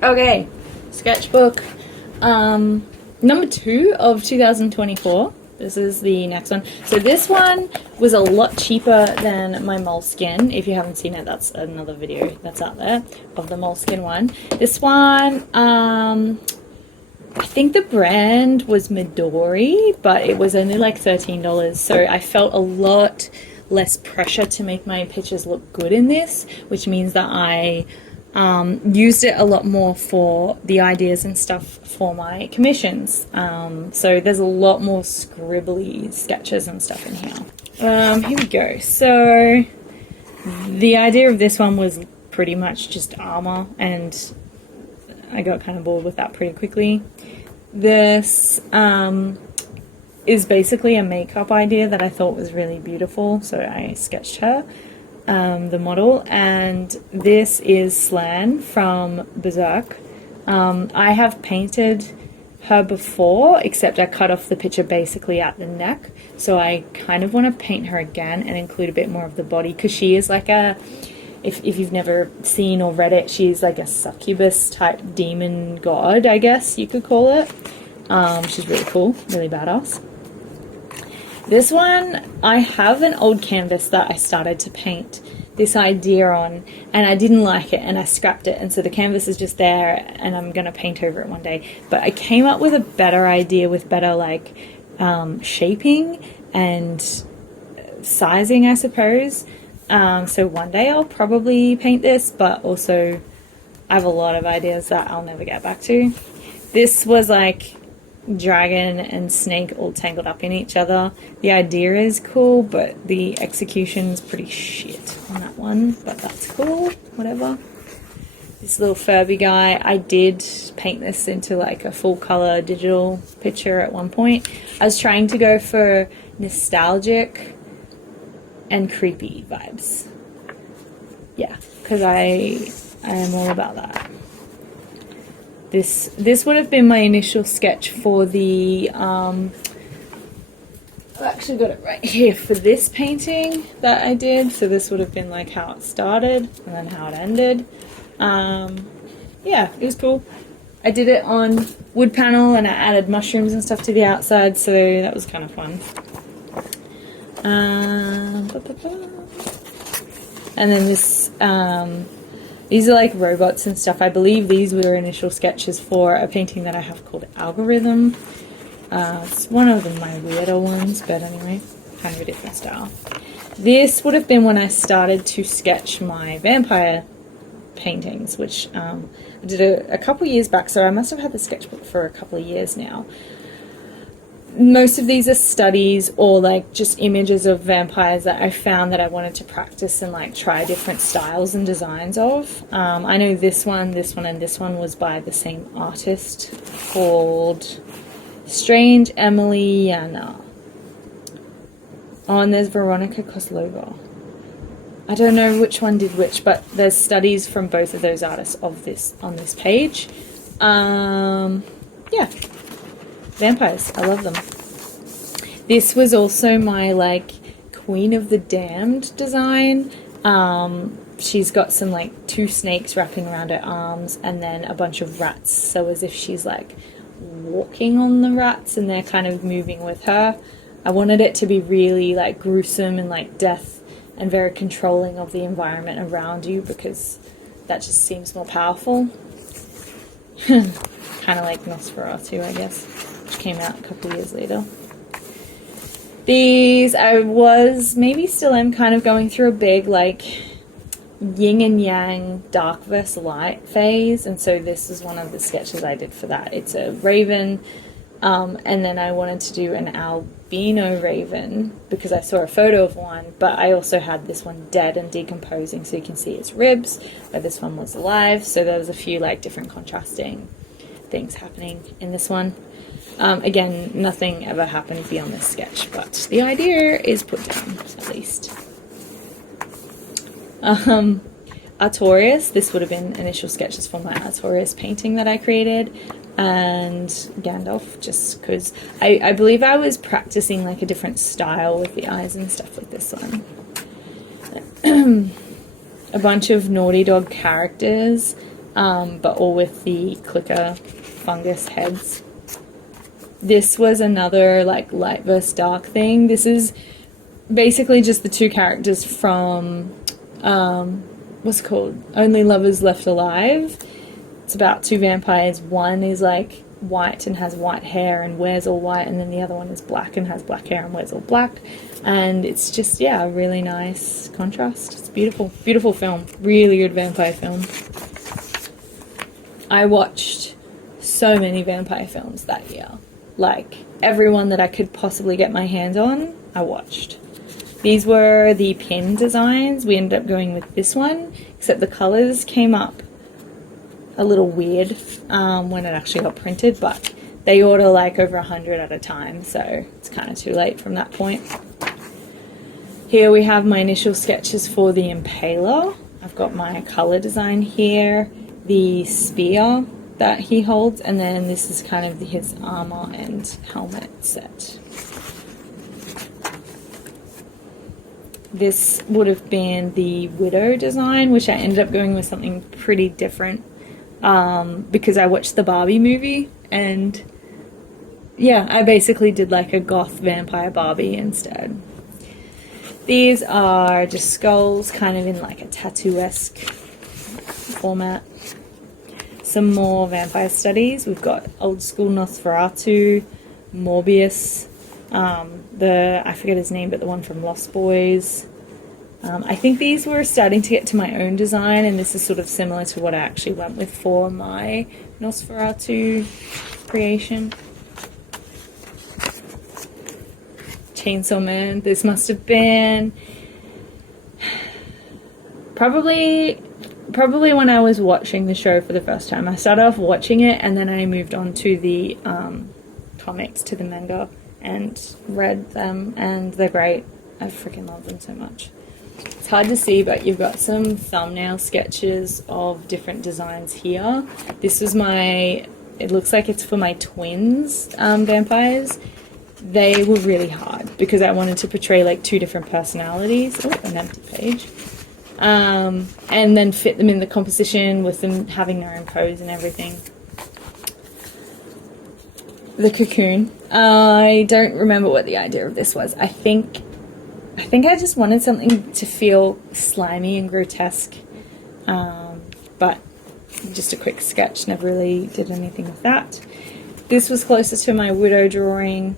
Okay, sketchbook number 2 of 2024. This is the next one. So this one was a lot cheaper than my Moleskine. If you haven't seen it, that's another video that's out there of the Moleskine one. This one, I think the brand was Midori, but it was only like $13. So I felt a lot less pressure to make my pictures look good in this, which means that I used it a lot more for the ideas and stuff for my commissions. So there's a lot more scribbly sketches and stuff in here. Here we go. So the idea of this one was pretty much just armor, and I got kind of bored with that pretty quickly. This is basically a makeup idea that I thought was really beautiful, so I sketched her. The model, and this is Slan from Berserk. I have painted her before, except I cut off the picture basically at the neck, so I kind of want to paint her again and include a bit more of the body, because she is like a, if you've never seen or read it, she's like a succubus type demon god, I guess you could call it. She's really cool, really badass. This one, I have an old canvas that I started to paint this idea on, and I didn't like it and I scrapped it, and so the canvas is just there and I'm going to paint over it one day. But I came up with a better idea with better like shaping and sizing, I suppose. So one day I'll probably paint this, but also I have a lot of ideas that I'll never get back to. This was like dragon and snake all tangled up in each other. The idea is cool, but the execution's pretty shit on that one, but that's cool, whatever. This little Furby guy, I did paint this into like a full color digital picture at one point. I was trying to go for nostalgic and creepy vibes. Yeah, because I am all about that. This would have been my initial sketch for the, I've actually got it right here, for this painting that I did. So this would have been like how it started and then how it ended. Yeah, it was cool. I did it on wood panel and I added mushrooms and stuff to the outside, so that was kind of fun. And then this, these are like robots and stuff. I believe these were initial sketches for a painting that I have called Algorithm. It's one of my weirder ones, but anyway, kind of a different style. This would have been when I started to sketch my vampire paintings, which I did a couple years back, so I must have had the sketchbook for a couple of years now. Most of these are studies or like just images of vampires that I found that I wanted to practice and like try different styles and designs of. I know this one, and this one was by the same artist called Strange Emiliana. Oh, and there's Veronica Koslova. I don't know which one did which, but there's studies from both of those artists of this on this page. Yeah. Vampires, I love them. This was also my like Queen of the Damned design. She's got some like 2 snakes wrapping around her arms and then a bunch of rats, so as if she's like walking on the rats and they're kind of moving with her. I wanted it to be really like gruesome and like death and very controlling of the environment around you, because that just seems more powerful. Kind of like Nosferatu, I guess, which came out a couple years later. These, I was, maybe still am, kind of going through a big like yin and yang, dark versus light phase, and so this is one of the sketches I did for that. It's a raven, and then I wanted to do an albino raven because I saw a photo of one, but I also had this one dead and decomposing, so you can see its ribs, but this one was alive, so there was a few like different contrasting things happening in this one. Again, nothing ever happened beyond this sketch, but the idea is put down, at least. Artorias, this would have been initial sketches for my Artorias painting that I created, and Gandalf, just because I believe I was practicing like a different style with the eyes and stuff with this one. A bunch of Naughty Dog characters. but all with the clicker fungus heads. This was another like light versus dark thing. This is basically just the two characters from what's it called? Only Lovers Left Alive. It's about two vampires. One is like white and has white hair and wears all white, and then the other one is black and has black hair and wears all black. And it's just, yeah, a really nice contrast. It's beautiful. Beautiful film. Really good vampire film. I watched so many vampire films that year. Like, everyone that I could possibly get my hands on, I watched. These were the pin designs. We ended up going with this one, except the colours came up a little weird when it actually got printed, but they order like over 100 at a time, so it's kind of too late from that point. Here we have my initial sketches for the Impaler. I've got my colour design here, the spear that he holds, and then this is kind of his armour and helmet set. This would have been the Widow design, which I ended up going with something pretty different because I watched the Barbie movie, and yeah, I basically did like a goth vampire Barbie instead. These are just skulls, kind of in like a tattoo-esque format. Some more vampire studies. We've got old school Nosferatu, Morbius, I forget his name, but the one from Lost Boys. I think these were starting to get to my own design, and this is sort of similar to what I actually went with for my Nosferatu creation. Chainsaw Man. This must have been probably when I was watching the show for the first time. I started off watching it, and then I moved on to the comics, to the manga, and read them, and they're great. I freaking love them so much. It's hard to see, but you've got some thumbnail sketches of different designs here. This was it looks like it's for my twins vampires. They were really hard because I wanted to portray like two different personalities. Oh, an empty page. And then fit them in the composition with them having their own pose and everything. The Cocoon. I don't remember what the idea of this was. I think I just wanted something to feel slimy and grotesque, but just a quick sketch, never really did anything with that. This was closer to my Widow drawing.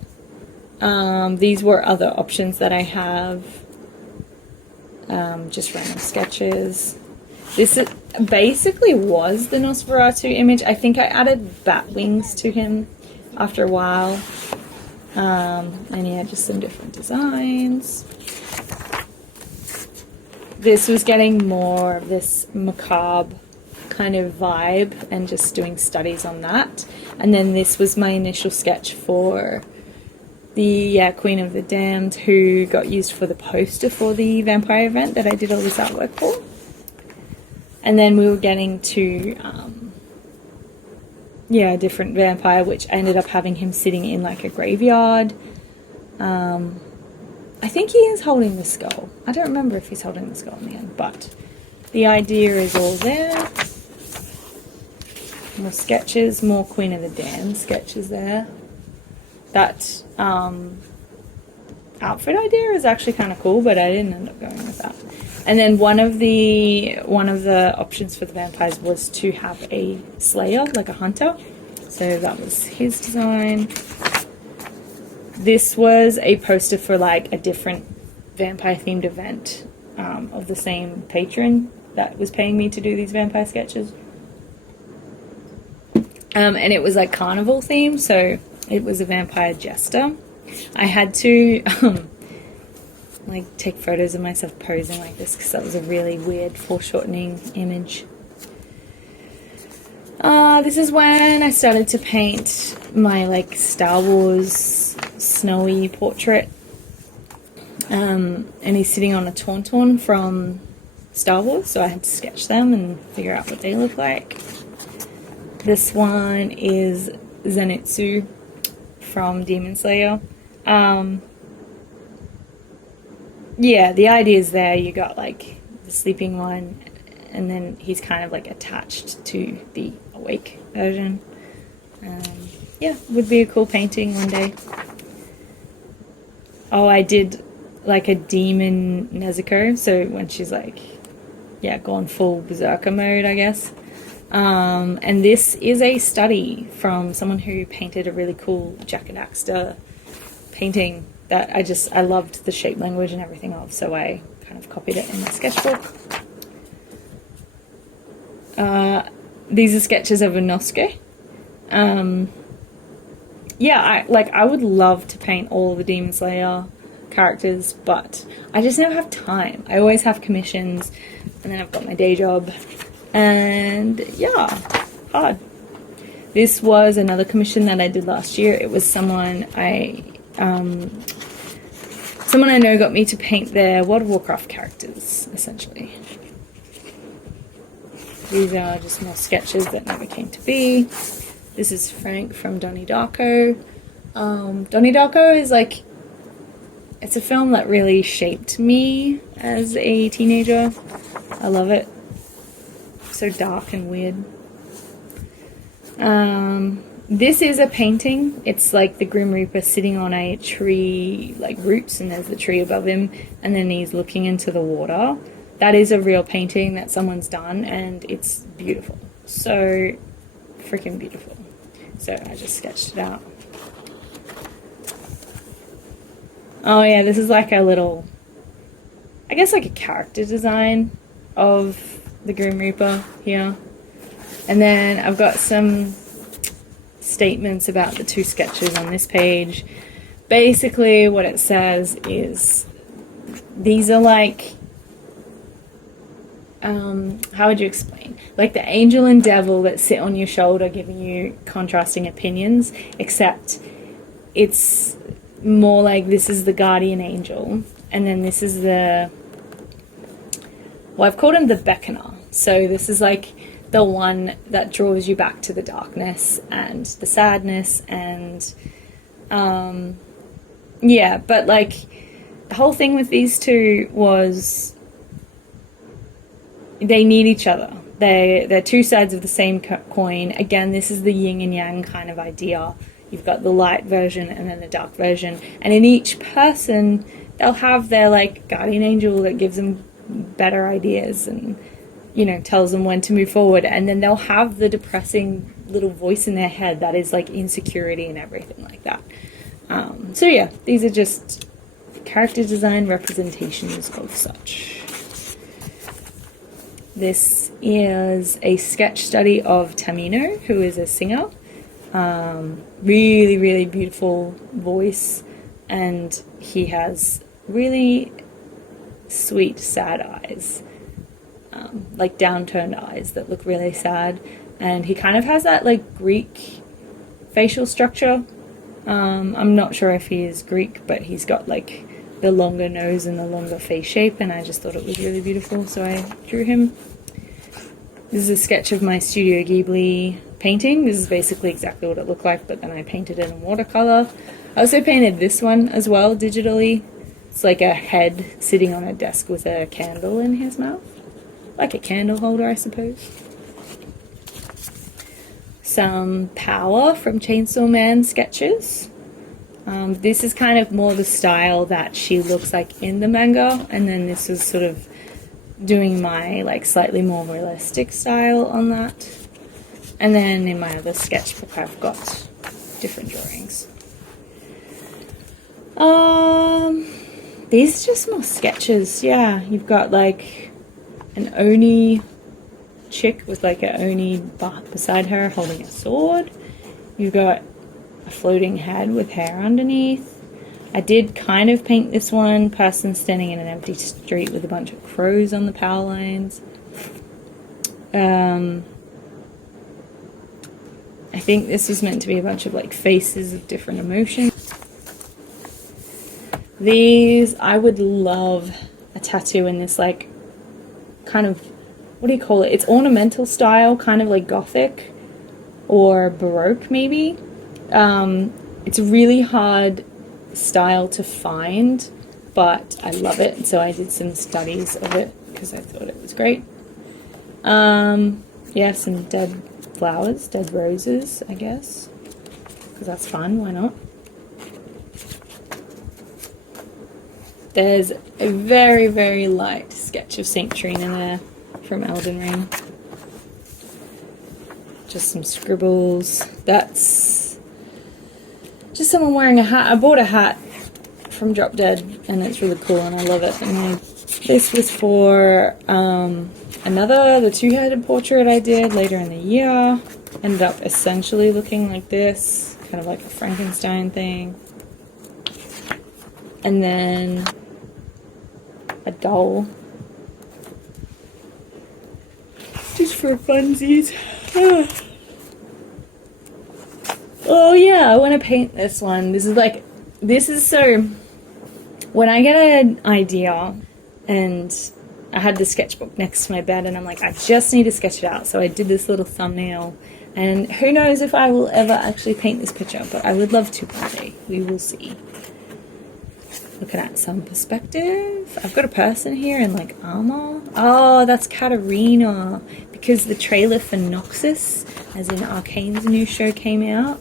These were other options that I have, just random sketches. This basically was the Nosferatu image. I think I added bat wings to him after a while, and yeah, just some different designs. This was getting more of this macabre kind of vibe and just doing studies on that. And then this was my initial sketch for the Queen of the Damned, who got used for the poster for the vampire event that I did all this artwork for. And then we were getting to a different vampire, which I ended up having him sitting in like a graveyard. I think he is holding the skull. I don't remember if he's holding the skull in the end, but the idea is all there. More sketches, more Queen of the Damned sketches there. That outfit idea is actually kind of cool, but I didn't end up going with that. And then one of the options for the vampires was to have a slayer, like a hunter. So that was his design. This was a poster for like a different vampire themed event of the same patron that was paying me to do these vampire sketches. And it was like carnival themed, so it was a vampire jester. I had to like take photos of myself posing like this because that was a really weird foreshortening image. This is when I started to paint my like Star Wars snowy portrait. And he's sitting on a tauntaun from Star Wars, so I had to sketch them and figure out what they look like. This one is Zenitsu from Demon Slayer. Yeah, the idea is there. You got like the sleeping one and then he's kind of like attached to the awake version. Yeah, would be a cool painting one day. Oh, I did like a demon Nezuko, so when she's like, yeah, gone full berserker mode, I guess. And this is a study from someone who painted a really cool Jack and Daxter painting that I loved the shape language and everything of, so I kind of copied it in my sketchbook. These are sketches of Inosuke. Yeah, I would love to paint all the Demon Slayer characters, but I just never have time. I always have commissions, and then I've got my day job, and yeah, hard. This was another commission that I did last year. It was someone I know got me to paint their World of Warcraft characters, essentially. These are just more sketches that never came to be. This is Frank from Donnie Darko. Donnie Darko is like, it's a film that really shaped me as a teenager. I love it. So dark and weird. This is a painting. It's like the Grim Reaper sitting on a tree, like roots, and there's the tree above him, and then he's looking into the water. That is a real painting that someone's done, and it's beautiful. So freaking beautiful. So I just sketched it out. Oh yeah, this is like a little, I guess like a character design of the Grim Reaper here. And then I've got some statements about the two sketches on this page. Basically what it says is, these are like, how would you explain? Like the angel and devil that sit on your shoulder giving you contrasting opinions, except it's more like this is the guardian angel, and then this is the, well, I've called him the beckoner. So this is like the one that draws you back to the darkness and the sadness, and yeah, but like the whole thing with these two was they need each other. They're two sides of the same coin. Again, this is the yin and yang kind of idea. You've got the light version and then the dark version, and in each person they'll have their like guardian angel that gives them better ideas and, you know, tells them when to move forward, and then they'll have the depressing little voice in their head that is like insecurity and everything like that. So yeah, these are just character design representations of such. This is a sketch study of Tamino, who is a singer. Really, really beautiful voice, and he has really sweet, sad eyes, like downturned eyes that look really sad, and he kind of has that like Greek facial structure. I'm not sure if he is Greek, but he's got like the longer nose and the longer face shape, and I just thought it was really beautiful, so I drew him. This is a sketch of my Studio Ghibli painting. This is basically exactly what it looked like, but then I painted it in watercolor. I also painted this one as well digitally. It's like a head sitting on a desk with a candle in his mouth. Like a candle holder, I suppose. Some Power from Chainsaw Man sketches. This is kind of more the style that she looks like in the manga, and then this is sort of doing my like slightly more realistic style on that. And then in my other sketchbook I've got different drawings. These are just more sketches. Yeah, you've got like an Oni chick with like an Oni beside her holding a sword. You've got a floating head with hair underneath. I did kind of paint this one person standing in an empty street with a bunch of crows on the power lines. I think this was meant to be a bunch of like faces of different emotions. These, I would love a tattoo in this like kind of, what do you call it? It's ornamental style, kind of like Gothic or Baroque maybe. It's a really hard style to find, but I love it, so I did some studies of it because I thought it was great. Yeah, some dead flowers, dead roses, I guess, because that's fun, why not? There's a very, very light sketch of St. Trina there from Elden Ring. Just some scribbles. That's just someone wearing a hat. I bought a hat from Drop Dead and it's really cool and I love it. And this was for the two-headed portrait I did later in the year. Ended up essentially looking like this, kind of like a Frankenstein thing. And then a doll. Just for funsies. Oh yeah, I want to paint this one. This is so, when I get an idea and I had the sketchbook next to my bed and I'm like, I just need to sketch it out. So I did this little thumbnail and who knows if I will ever actually paint this picture, but I would love to one day. We will see. Looking at some perspective. I've got a person here in like armor. Oh, that's Katarina, because the trailer for Noxus, as in Arcane's new show, came out,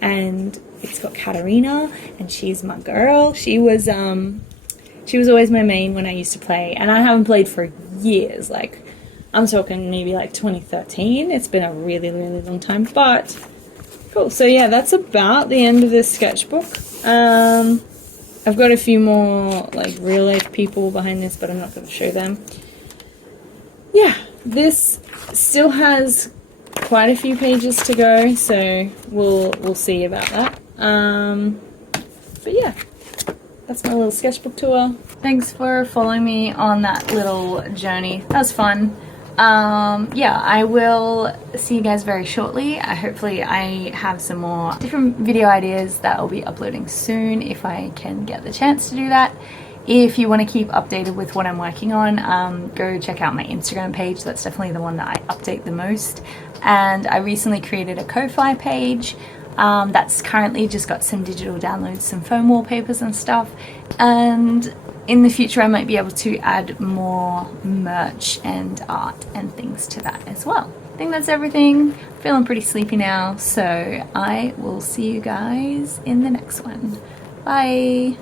and it's got Katarina, and she's my girl. She was always my main when I used to play, and I haven't played for years. Like, I'm talking maybe like 2013. It's been a really, really long time, but cool. So yeah, that's about the end of this sketchbook. I've got a few more like real life people behind this, but I'm not going to show them. Yeah, this still has quite a few pages to go, so we'll see about that. But yeah, that's my little sketchbook tour. Thanks for following me on that little journey. That was fun. Yeah, I will see you guys very shortly. Hopefully I have some more different video ideas that I'll be uploading soon if I can get the chance to do that. If you want to keep updated with what I'm working on, go check out my Instagram page. That's definitely the one that I update the most. And I recently created a Ko-Fi page that's currently just got some digital downloads, some foam wallpapers and stuff. And in the future I might be able to add more merch and art and things to that as well. I think that's everything. Feeling pretty sleepy now, so I will see you guys in the next one. Bye!